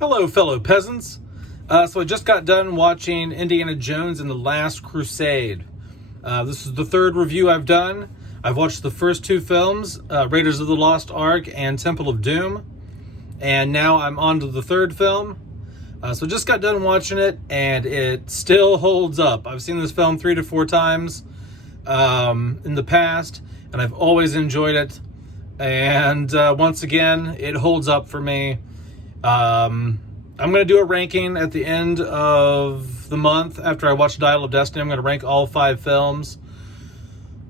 Hello, fellow peasants. So I just got done watching Indiana Jones and the Last Crusade. This is the third review I've done. I've watched the first two films, Raiders of the Lost Ark and Temple of Doom. And now I'm on to the third film. So just got done watching it, and it still holds up. I've seen this film 3 to 4 times in the past, and I've always enjoyed it. And once again, it holds up for me. I'm going to do a ranking at the end of the month. After I watch Dial of Destiny, I'm going to rank all 5 films.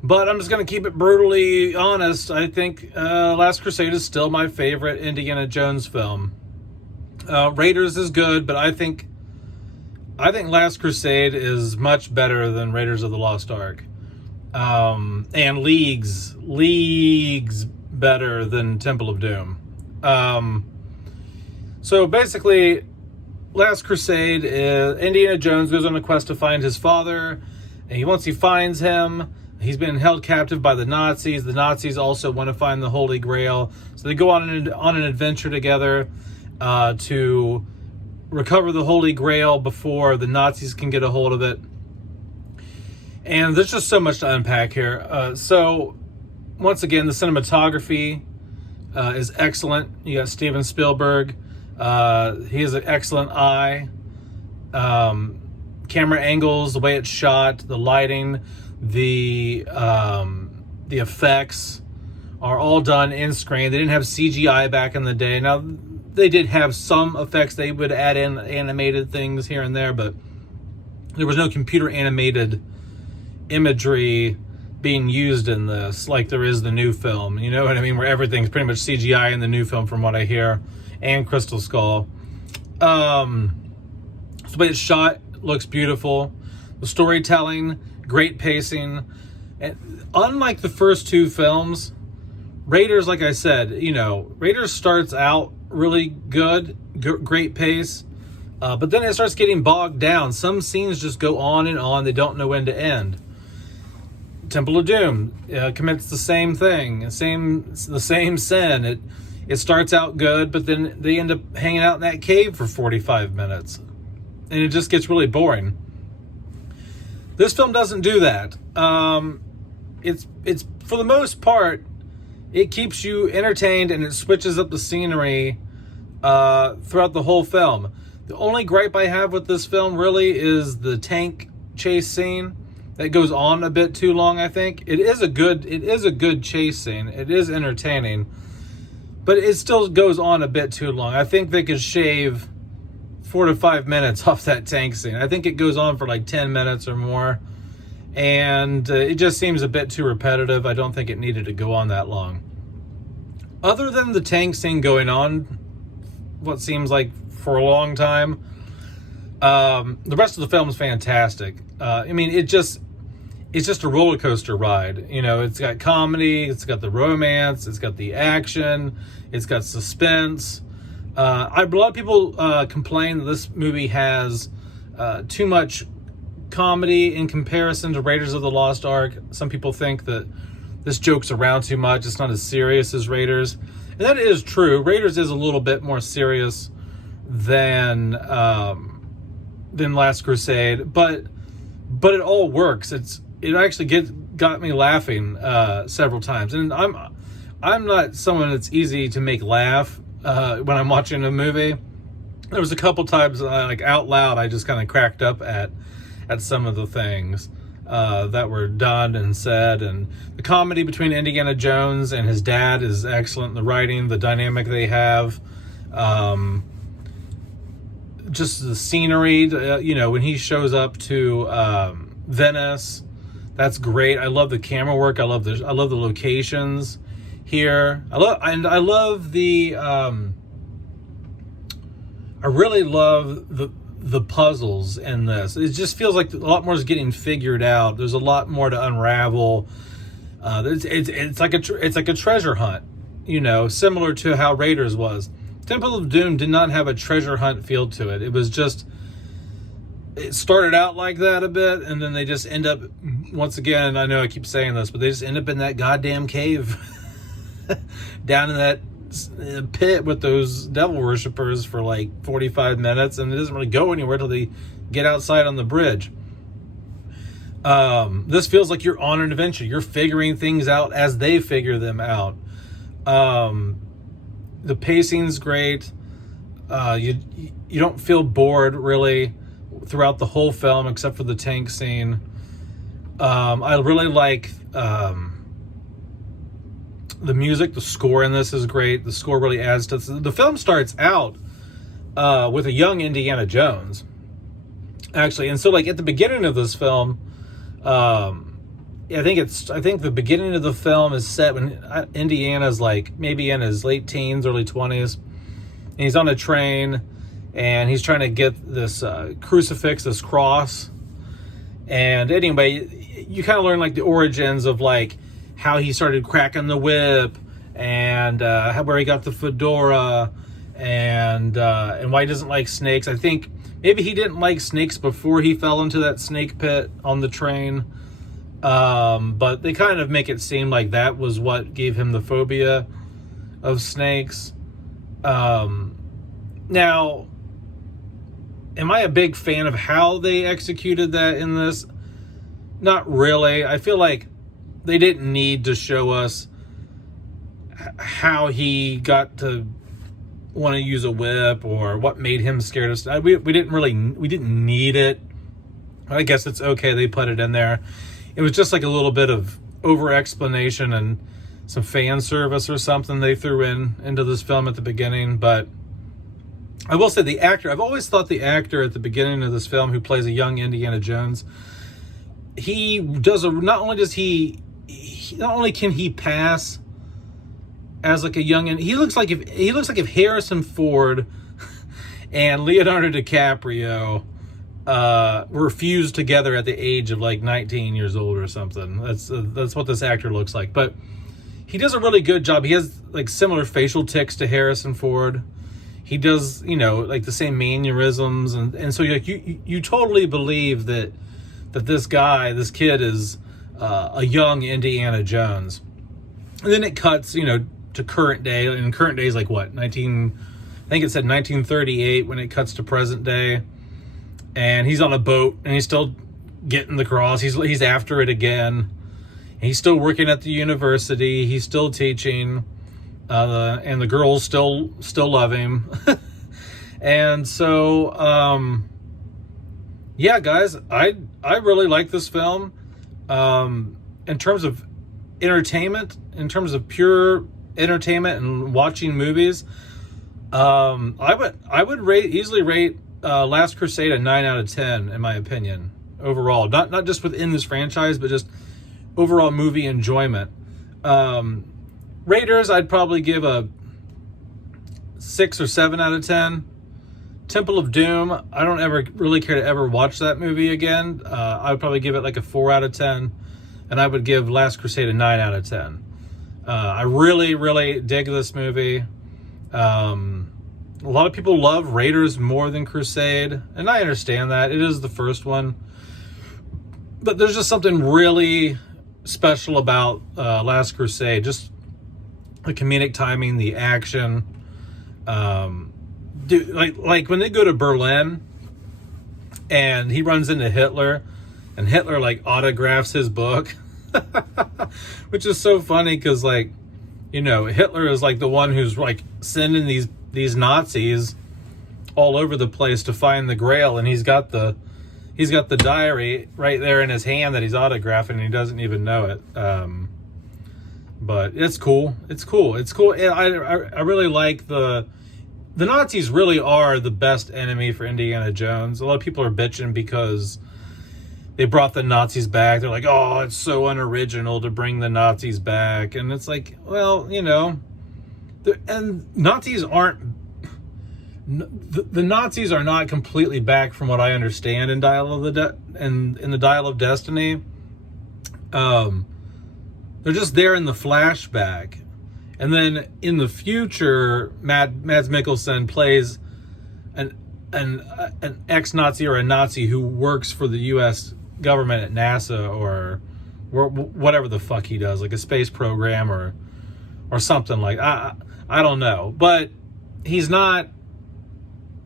But I'm just going to keep it brutally honest. I think Last Crusade is still my favorite Indiana Jones film. Raiders is good, but I think Last Crusade is much better than Raiders of the Lost Ark. And leagues better than Temple of Doom. So basically, Last Crusade is Indiana Jones goes on a quest to find his father. And once he finds him, he's been held captive by the Nazis. The Nazis also want to find the Holy Grail. So they go on an adventure together to recover the Holy Grail before the Nazis can get a hold of it. And there's just so much to unpack here. So once again, the cinematography is excellent. You got Steven Spielberg. He has an excellent eye. Camera angles, the way it's shot, the lighting, the effects are all done in screen. They didn't have CGI back in the day. Now, they did have some effects. They would add in animated things here and there, but there was no computer animated imagery being used in this like there is the new film. You know what I mean? Where everything's pretty much CGI in the new film from what I hear. And Crystal Skull. So the way it's shot looks beautiful. The storytelling, great pacing. And unlike the first two films, Raiders, like I said, Raiders starts out really good, great pace, but then it starts getting bogged down. Some scenes just go on and on. They don't know when to end. Temple of Doom commits the same thing, the same sin. It starts out good, but then they end up hanging out in that cave for 45 minutes. And it just gets really boring. This film doesn't do that. It's for the most part, it keeps you entertained and it switches up the scenery throughout the whole film. The only gripe I have with this film really is the tank chase scene. That goes on a bit too long, I think. It is a good chase scene. It is entertaining. But it still goes on a bit too long. I think they could shave 4 to 5 minutes off that tank scene. I think it goes on for like 10 minutes or more. And it just seems a bit too repetitive. I don't think it needed to go on that long. Other than the tank scene going on, what seems like for a long time, the rest of the film is fantastic. It's just a roller coaster ride. It's got comedy, it's got the romance, it's got the action, it's got suspense. A lot of people complain that this movie has too much comedy in comparison to Raiders of the Lost Ark. Some people think that this jokes around too much. It's not as serious as Raiders. And that is true. Raiders is a little bit more serious than Last Crusade, but it all works. It actually got me laughing several times, and I'm not someone that's easy to make laugh when I'm watching a movie. There was a couple times like out loud I just kind of cracked up at some of the things that were done and said, and the comedy between Indiana Jones and his dad is excellent. The writing, the dynamic they have, just the scenery. When he shows up to Venice. That's great. I love the camera work. I love the locations here. I really love the puzzles in this. It just feels like a lot more is getting figured out. There's a lot more to unravel. It's like a treasure hunt, similar to how Raiders was. Temple of Doom did not have a treasure hunt feel to it. It was just, it started out like that a bit, and then they just end up, once again, I know I keep saying this, but they just end up in that goddamn cave down in that pit with those devil worshippers for like 45 minutes, and it doesn't really go anywhere till they get outside on the bridge. This feels like you're on an adventure. You're figuring things out as they figure them out. The pacing's great. You don't feel bored really throughout the whole film, except for the tank scene. I really like the music. The score in this is great. The score really adds to the film. Starts out with a young Indiana Jones, actually, and so like at the beginning of this film, I think the beginning of the film is set when Indiana's like maybe in his late teens, early 20s, and he's on a train, and he's trying to get this crucifix, this cross. And anyway, you kind of learn like the origins of like how he started cracking the whip, and where he got the fedora, and why he doesn't like snakes. I think maybe he didn't like snakes before he fell into that snake pit on the train. But they kind of make it seem like that was what gave him the phobia of snakes. Now, am I a big fan of how they executed that in this? Not really. I feel like they didn't need to show us how he got to want to use a whip or what made him scared of stuff. We didn't need it. I guess it's okay they put it in there. It was just like a little bit of over explanation and some fan service or something they threw into this film at the beginning. But I will say the actor, I've always thought the actor at the beginning of this film who plays a young Indiana Jones, he does not only can he pass as like a young, and he looks like if Harrison Ford and Leonardo DiCaprio were fused together at the age of like 19 years old or something. That's what this actor looks like. But he does a really good job. He has like similar facial tics to Harrison Ford. He does, like the same mannerisms, and so like you totally believe that this kid is a young Indiana Jones. And then it cuts, to current day, and current day is like what, I think it said 1938 when it cuts to present day, and he's on a boat and he's still getting the cross. He's after it again. He's still working at the university. He's still teaching, and the girls still love him. And so, yeah, guys, I really like this film. In terms of entertainment, in terms of pure entertainment and watching movies, I would easily rate Last Crusade a 9 out of 10 in my opinion overall. Not just within this franchise, but just overall movie enjoyment. Raiders, I'd probably give a 6 or 7 out of 10. Temple of Doom, I don't ever really care to ever watch that movie again. I would probably give it like a 4 out of 10. And I would give Last Crusade a 9 out of 10. I really, really dig this movie. A lot of people love Raiders more than Crusade, and I understand that. It is the first one. But there's just something really special about Last Crusade. Just the comedic timing, the action. Like when they go to Berlin and he runs into Hitler, and Hitler like autographs his book, which is so funny because Hitler is like the one who's like sending these Nazis all over the place to find the Grail, and he's got the diary right there in his hand that he's autographing, and he doesn't even know it. But it's cool. It's cool. I really like the Nazis really are the best enemy for Indiana Jones. A lot of people are bitching because they brought the Nazis back. They're like, oh, it's so unoriginal to bring the Nazis back. And it's like, well, and Nazis aren't, the Nazis are not completely back from what I understand in in the Dial of Destiny. They're just there in the flashback. And then in the future, Mads Mikkelsen plays an ex-Nazi or a Nazi who works for the U.S. government at NASA or whatever the fuck he does, like a space program or something like. I I don't know. But he's not...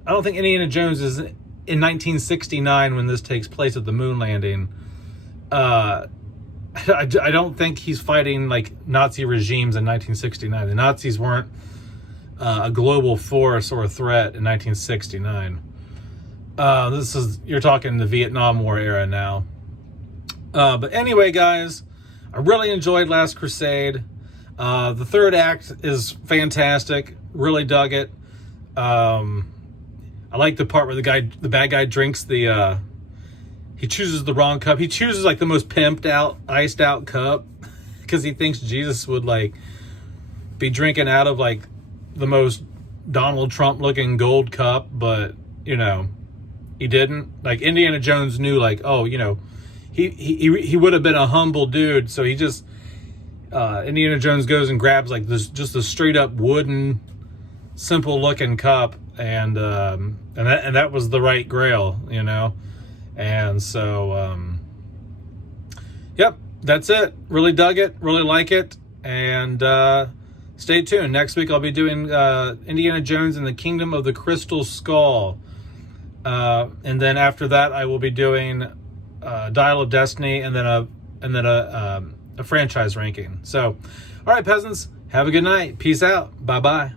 I don't think Indiana Jones is in 1969 when this takes place at the moon landing. I don't think he's fighting like Nazi regimes in 1969. The Nazis weren't a global force or a threat in 1969. You're talking the Vietnam War era now. But anyway, guys, I really enjoyed Last Crusade. The third act is fantastic. Really dug it. I like the part where the bad guy drinks he chooses the wrong cup. He chooses like the most pimped out, iced out cup because he thinks Jesus would like be drinking out of like the most Donald Trump looking gold cup, but you know, he didn't. Like Indiana Jones knew like, oh, you know, he would have been a humble dude, so he just Indiana Jones goes and grabs like this just a straight up wooden simple looking cup, and that was the right grail, you know. And so yep, that's it. Really dug it, really like it. And stay tuned. Next week I'll be doing Indiana Jones and the Kingdom of the Crystal Skull. And then after that I will be doing Dial of Destiny, and then a franchise ranking. So all right, peasants, have a good night. Peace out. Bye bye.